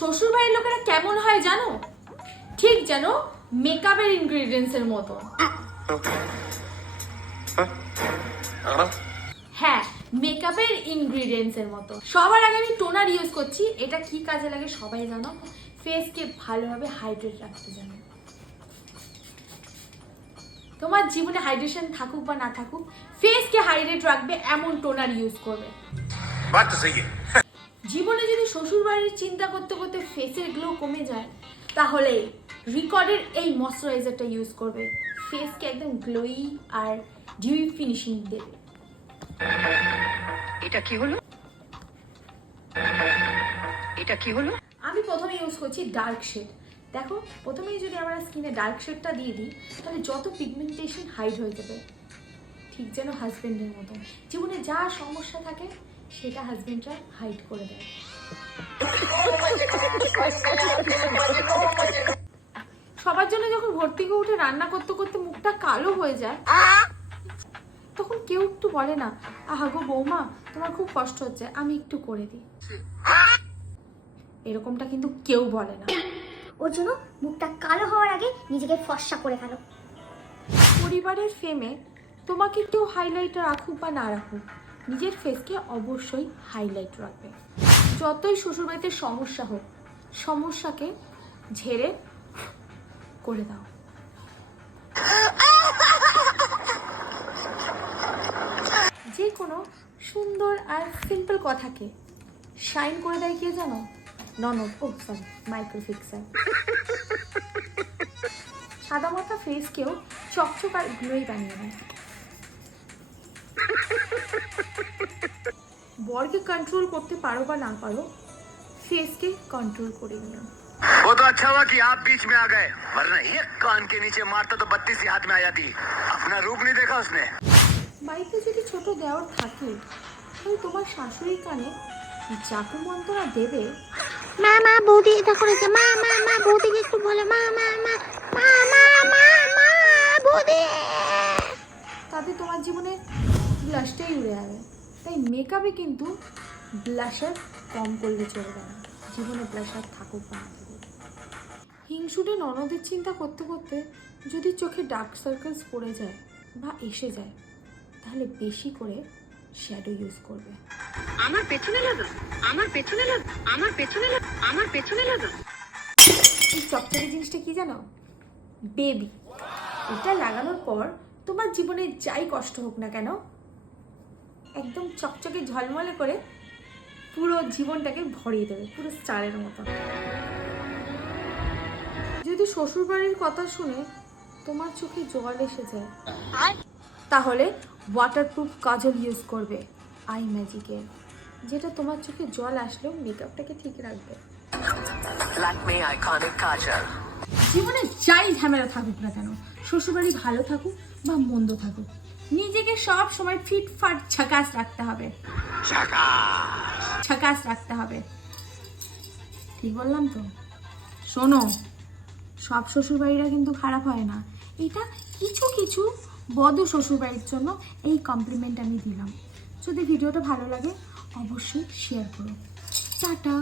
শ্বশুর বাড়ির লোকেরা কেমন হয় জানো? ঠিক যেন মেকআপের ইনগ্রেডিয়েন্টস এর মতো। হ্যাঁ, মেকআপের ইনগ্রেডিয়েন্টস এর মতো। সবার আগে আমি টোনার ইউজ করছি। এটা কি কাজে লাগে সবাই জানো? ফেসকে ভালোভাবে হাইড্রেট রাখতে জানো। তোমার জীবনে হাইড্রেশন থাকুক বা না থাকুক, ফেসকে হাইড্রেট রাখবে এমন টোনার ইউজ করবে। জীবনে যদি শ্বশুর বাড়ির চিন্তা করতে করতে ফেসের গ্লো কমে যায়, তাহলে রিকর্ডের এই ময়শ্চারাইজারটা ইউজ করবে। ফেসকে একদম গ্লোই আর ডিউই ফিনিশিং দেবে। এটা কি হলো? এটা কি হলো? আমি প্রথমে ইউজ করছি ডার্ক শেড। দেখো, প্রথমেই যদি আমরা স্কিনে ডার্ক শেডটা দিয়ে দিই, তাহলে যত পিগমেন্টেশন হাইড হয়ে যাবে। ঠিক যেন হাজবেন্ডের মতো, জীবনে যা সমস্যা থাকে সেটা হাজবেন্ডরা হাইড করে দেয়। সবার জন্য যখন ভোর থেকে উঠে রান্না করতে করতে মুখটা কালো হয়ে যায়, তখন কেউ একটু বলে না, আহা গো বৌমা, তোমার খুব কষ্ট হচ্ছে, আমি একটু করে দিই। এরকমটা কিন্তু কেউ বলে না। ওর জন্য মুখটা কালো হওয়ার আগে নিজেকে ফর্সা করে ফেলো। পরিবারের ফেমে তোমাকে কেউ হাইলাইটার রাখুক বা না রাখুক, নিজের ফেসকে অবশ্যই হাইলাইট রাখবে। যতই শ্বশুরবাড়িতে সমস্যা হোক, সমস্যাকে ঝেড়ে করে দাও। যে কোনো সুন্দর আর সিম্পল কথাকে শাইন করে দেয় কে জানো? ননদ। ও সরি, মাইক্রোফিক্সার। সাদা মাথা ফেসকেও চকচক আর গ্লোই বানিয়ে দেয়। বরকে কন্ট্রোল করতে পারো বা না পারো, फेस के कंट्रोल করে নিও। वो तो अच्छा हुआ कि आप बीच में आ गए, वरना एक कान के नीचे मारता तो 32 ही हाथ में आ जाती। अपना रूप नहीं देखा उसने। বাড়িতে যদি ছোট দেওর থাকে, তাহলে তোমার শাশুড়ির কানে জাদু মন্ত্রণা দেবে, মা মা বৌদি এটা করেছে, মা মা মা বৌদিকে একটু বলো, মা মা মা মা মা মা মা বৌদি। তাতে তোমার জীবনে ব্লাশটাই উড়ে যাবে। তাই মেকআপে কিন্তু ব্লাশার কম করলে চলবে না, জীবনে ব্লাশার থাকুক বা না থাকুক। হিংসুটে ননদের চিন্তা করতে করতে যদি চোখে ডার্ক সার্কেলস পড়ে যায় বা এসে যায়, তাহলে বেশি করে শ্যাডো ইউজ করবে। আমার পেছনে লাগা, আমার পেছনে লাগা, আমার পেছনে লাগা, আমার পেছনে লাগা। এই চকচকে জিনিসটা কি জানো? বেবি। এটা লাগানোর পর তোমার জীবনে যাই কষ্ট হোক না কেন, একদম চকচকে ঝলমলে করে পুরো জীবনটাকে ভরিয়ে দেবে, পুরো স্টারের মতো। যদি শ্বশুরবাড়ির কথা শুনে তোমার চোখে জল এসে যায়, তাহলে ওয়াটারপ্রুফ কাজল ইউজ করবে আই ম্যাজিকের, যেটা তোমার চোখে জল আসলেও মেকআপটাকে ঠিক রাখবে। ল্যাকমে আইকনিক কাজল। জীবনে যাই ঝামেলা থাকুক না কেন, শ্বশুরবাড়ি ভালো থাকুক বা মন্দ থাকুক, নিজেকে সব সময় ফিটফাট ঝাকাস রাখতে হবে। ঝাকাস রাখতে হবে, ঠিক বললাম তো? শোনো, সব শ্বশুরবাড়িরা কিন্তু খারাপ হয় না। এটা কিছু কিছু বদ শ্বশুরবাড়ির জন্য এই কমপ্লিমেন্ট আমি দিলাম। যদি ভিডিওটা ভালো লাগে অবশ্যই শেয়ার করো। টাটা।